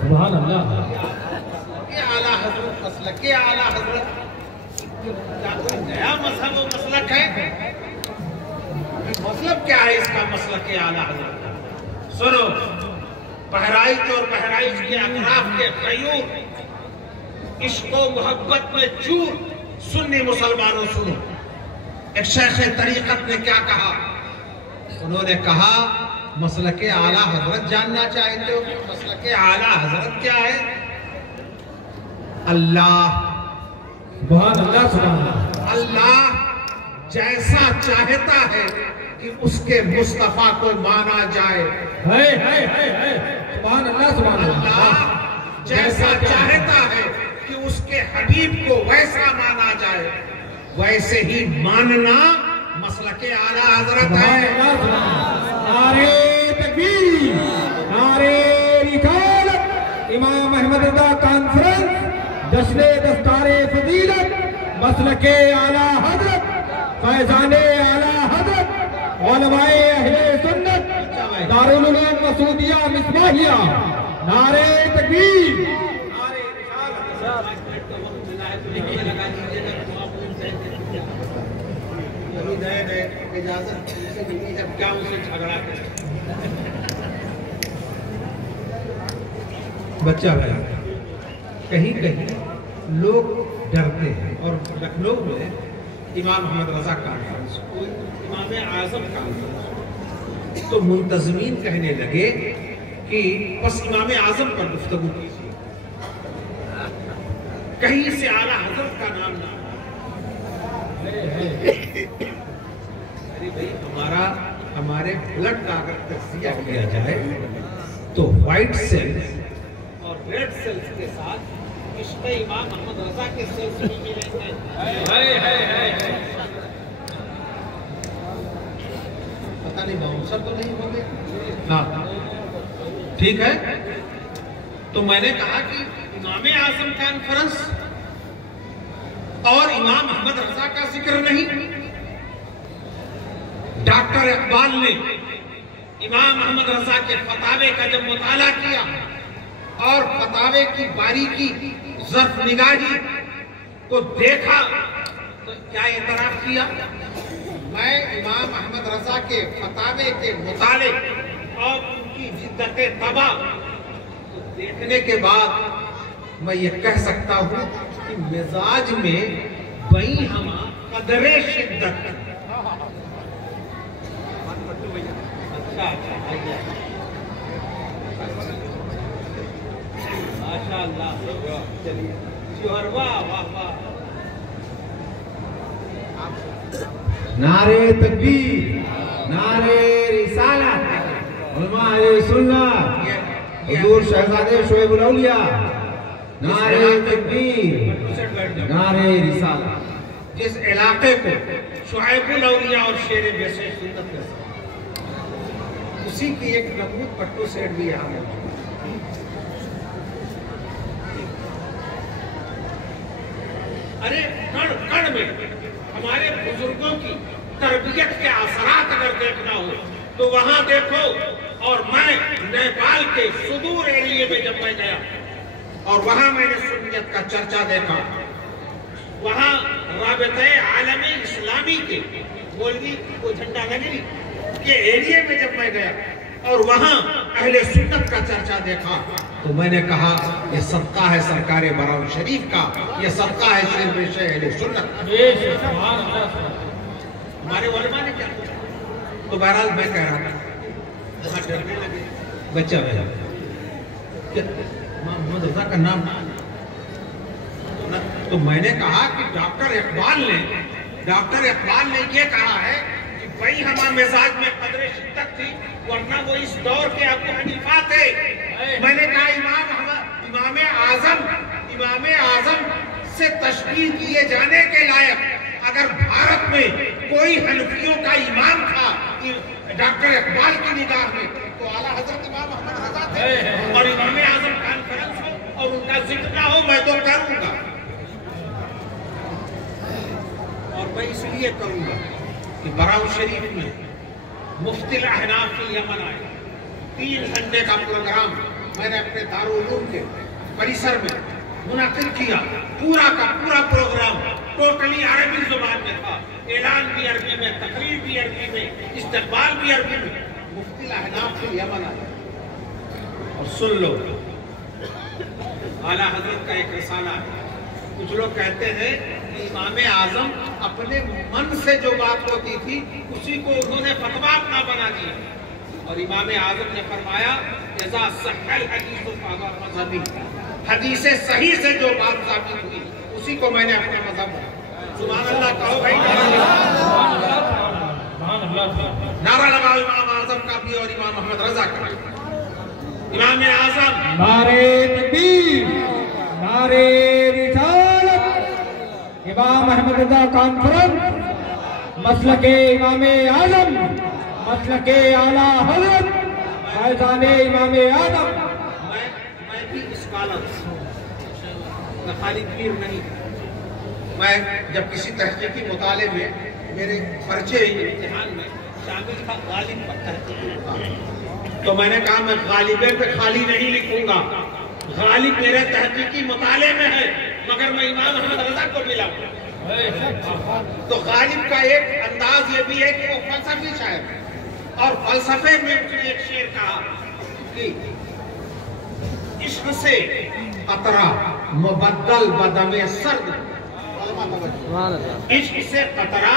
سبحان اللہ. یہ اعلیٰ حضرت مسلک کے اعلیٰ حضرت کیا کوئی نیا مذہب و مسلک ہے؟ مطلب کیا ہے اس کا مسلک کے اعلیٰ حضرت کا؟ سنو، بہرائچ اور بہرائچ کے اطراف کے غیور عشق و محبت میں چور سنی مسلمانوں سنو. ایک شیخ طریقت نے کیا کہا؟ انہوں نے کہا مسلک اعلیٰ حضرت جاننا چاہتے ہو؟ مسلک اعلیٰ حضرت کیا ہے؟ اللہ. سبحان اللہ. سبحان اللہ. اللہ جیسا چاہتا ہے کہ اس کے مصطفیٰ کو مانا جائے. سبحان اللہ. سبحان اللہ جیسا چاہتا ہے کہ اس کے حبیب کو ویسا مانا جائے، ویسے ہی ماننا مسلک اعلیٰ حضرت ہے. نعرے تکبیر، نعرے رسالت. امام احمد رضا کانفرنس جشن دستار فضیلت مسلک اعلیٰ حضرت فیضان اعلیٰ حضرت علماء اہل سنت دارالعلوم مسعودیہ مصباحیہ. نعرے تکبیر. بچہ بھائی، کہیں کہیں لوگ ڈرتے ہیں، اور لکھنؤ میں امام محمد رضا کانفرنس، امام اعظم کانفرنس، تو منتظمین کہنے لگے کہ بس امام اعظم پر گفتگو کیجیے، کہیں سے اعلیٰ حضرت کا نام نہ. ارے بھائی، ہمارے بلڈ کا اگر تجزیہ کیا جائے تو وائٹ سیلز اور ریڈ سیلز کے ساتھ عشق امام محمد رضا کے سیلز بھی ملیں گے. پتہ نہیں باؤنسر تو نہیں ہوتے. ہاں ٹھیک ہے. تو میں نے کہا کہ امام اعظم کانفرنس اور امام محمد رضا کا ذکر نہیں. ڈاکٹر اقبال نے امام محمد رضا کے فتاوے کا جب مطالعہ کیا اور فتاوے کی باریکی ظرف نگاہی کو دیکھا تو کیا اعتراف کیا؟ میں امام محمد رضا کے فتاوے کے مطالعے اور ان کی جدت طبع کو دیکھنے کے بعد میں یہ کہہ سکتا ہوں کہ مزاج میں بئی ہما قدر شدت. ماشاءاللہ. چلیے شوہر واہ واہ واہ. نعرے تکبیر، نعرے رسالت. علماء اہل سنت حضور شہزادے شعیب الاولیاء. نعرے تکبیر، نعرے رسالت. جس علاقے کو شعیب الاولیاء اور شیر بیسے سنت کے ساتھ، اسی کی ایک نمود پٹو سیٹ بھی یہاں ہے. ارے کڑ کڑ میں ہمارے بزرگوں کی تربیت کے اثرات اگر دیکھنا ہو تو وہاں دیکھو. اور میں نیپال کے صدور ایریے میں جب میں گیا اور وہاں میں نے سنیت کا چرچا دیکھا، وہاں رابطہ عالمی اسلامی کے مولوی کو جھنڈا نگری کے ایریے میں جب میں گیا اور وہاں اہل سنت کا چرچا دیکھا تو میں نے کہا یہ صدقہ ہے سرکار براؤ شریف کا، یہ صدقہ ہے شیر بیش اہل سنت. ہمارے علماء نے کیا کہا؟ تو بہرحال میں کہہ رہا تھا وہاں ڈرنے لگے بچہ بھائی امام محمد رضا کا نام. تو میں نے کہا کہ ڈاکٹر اقبال نے یہ کہا ہے کہ بھائی ہمارا مزاج میں قدر شدت تھی، ورنہ وہ اس دور کے ابو حنیفہ تھے. میں نے کہا امام اعظم سے تشبیہ کیے جانے کے لائق اگر بھارت میں کوئی حنفیوں کا امام تھا ڈاکٹر اقبال کی نگاہ میں تو اعلیٰ حضرت امام محمد رضا تھے. اور امام اعظم کانفرنس ہو اور ان کا ذکر نہ ہو میں تو کروں گا، اور میں اس لیے کروں گا کہ براؤ شریف میں مفتی الاحناف کی یمن آئے، 3 گھنٹے کا پروگرام میں نے اپنے دارالعلوم کے परिसर में मुनाकिद किया। पूरा का पूरा प्रोग्राम टोटली अरबी जुबान में था। ऐलान भी अरबी में, तकरीर भी अरबी में, इस्तकबाल भी अरबी में। मुफ्ती अहनाफ फिर यमन आए और सुन लो, आला हजरत का एक रिसाला है। कुछ लोग कहते हैं कि इमाम आजम अपने मन से जो बात होती थी उसी को उन्होंने फतवा अपना बना दिया। और इमाम आजम ने फरमाया इज़ा सह्हल हदीस फ़हुवा मज़हबी, हदीस सही से जो बात साबित हुई उसी को मैंने अपना मज़हब बनाया। सुभान अल्लाह कहो भाई, नारा लगाओ इमाम आजम का भी और इमाम अहमद रजा का। इमाम आजम नारे तकबीर, नारे रिसालत, इमाम अहमद रजा कॉन्फ्रेंस, मसलके इमाम आजम, मसलके आला हज़रत फैज़ाने इमाम आजम। मैं भी स्कॉलर, मैं खाली पीर नहीं। मैं जब किसी तहकीकी मुताले में मेरे पर्चे इम्तिहान में शामिल था गालिब पत्थर, तो मैंने कहा मैं गालिबे पे खाली नहीं लिखूंगा। गालिब मेरे तहकीकी मुताले में है, मगर मैं इमाम अहमद रजा को मिला। तो गालिब का एक अंदाज ये भी है कि वो फलसफी शायर है। और फलसफे में उसने एक शेर कहा कि इश्क से कतरा मुबद्दल बदमे सर्द, इश्क से कतरा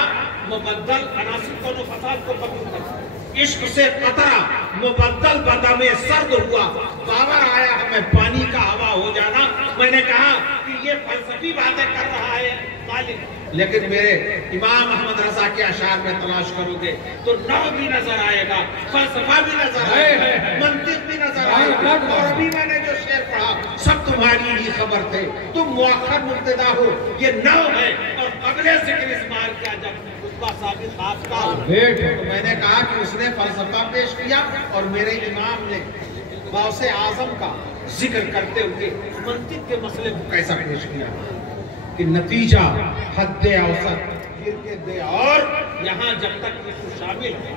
मुबद्दल अनासिब दोनों फसाद को कबूल कर। इश्क से कतरा मुबद्दल बदमे सर्द हुआ, बाबर आया हमें पानी का हवा हो जाना। मैंने कहा कि ये फलसफी बातें कर रहा है गालिब, लेकिन मेरे इमाम अहमद रजा के अशार में तलाश करोगे तो नव भी नजर आएगा, फलसफा भी नजर आएगा, मंतिक भी नजर आएगा। और अभी मैंने जो शेर पढ़ा सब तुम्हारी ही खबर थे, तुम मुअख्खर मुब्तदा हो, ये नव है। और अगले जिक्र इस्तेमाल किया जब खुतबा साबित खास का, तो मैंने कहा कि उसने फलसफा पेश किया और मेरे इमाम ने गौसे आजम का जिक्र करते हुए मंतिक के मसले को कैसा पेश किया कि नतीजा हद औसत फिर के दे, और यहाँ जब तक ये शामिल है।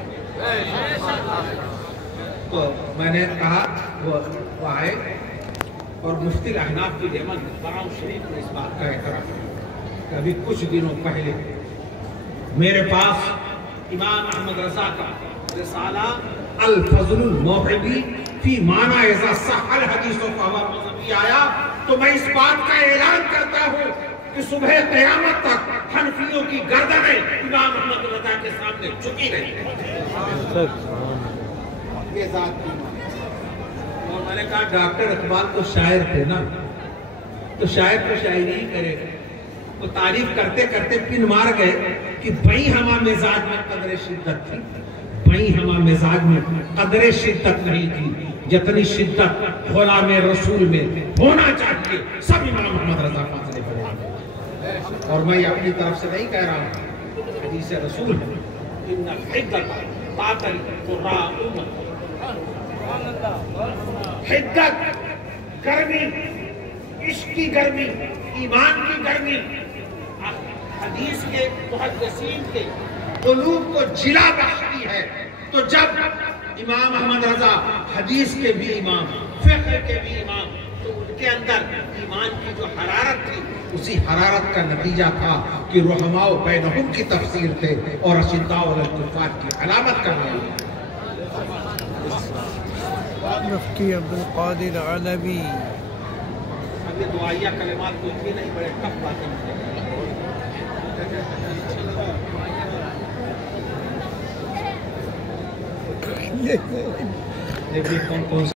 तो मैंने कहा वो आए और मुफ्ती अहनाफ की यमन बराउ शरीफ ने इस बात का एतराफ़ किया। अभी कुछ दिनों पहले मेरे पास इमाम अहमद रजा का रिसाला अल फज़लुल मौहिबी फी माना इज़ा सह्हल हदीस फ़हुवा मज़हबी आया। तो मैं इस बात का ऐलान करता हूँ कि सुबह क़यामत तक हनफियों की गर्दनें इमाम अहमद रजा के सामने झुकी रही। ये ज़ात की मान। और मैंने कहा डॉक्टर इकबाल तो शायर थे ना, तो शायर तो शायरी ही करेगा। वो तारीफ करते करते पिन मार गए कि बई हमा मिजाज में कदरे शिद्दत थी, बई हमा मिजाज में कदरे शिद्दत नहीं थी जितनी शिद्दत गुलाम रसूल में होना चाहिए। सब इमाम अहमद रजा फासले पड़े। और मैं अपनी तरफ से नहीं कह रहा हूँ, हदीस रसूल है, इन्ना हिद्दत बातल कुर्रा उम्मत, हिद्दत गर्मी, इश्क की गर्मी, ईमान की गर्मी हदीस के मुहद्दिसीन के क़ुलूब को जिला बख्शती है। तो जब इमाम अहमद रजा हदीस के भी इमाम, फ़िक़्ह के भी इमाम, तो उनके अंदर ईमान की जो हरारत थी उसी हरारत का नतीजा था कि रहमाओ बैनहुम की तफसीर थे और अशिद्दाओ अलल कुफ़ार की अलामत का नाम। मुफ्ती अब्दुल कादिर अलवी। अब ये दुआइया कलिमात कुछ भी नहीं, बड़े टफ बातें हैं।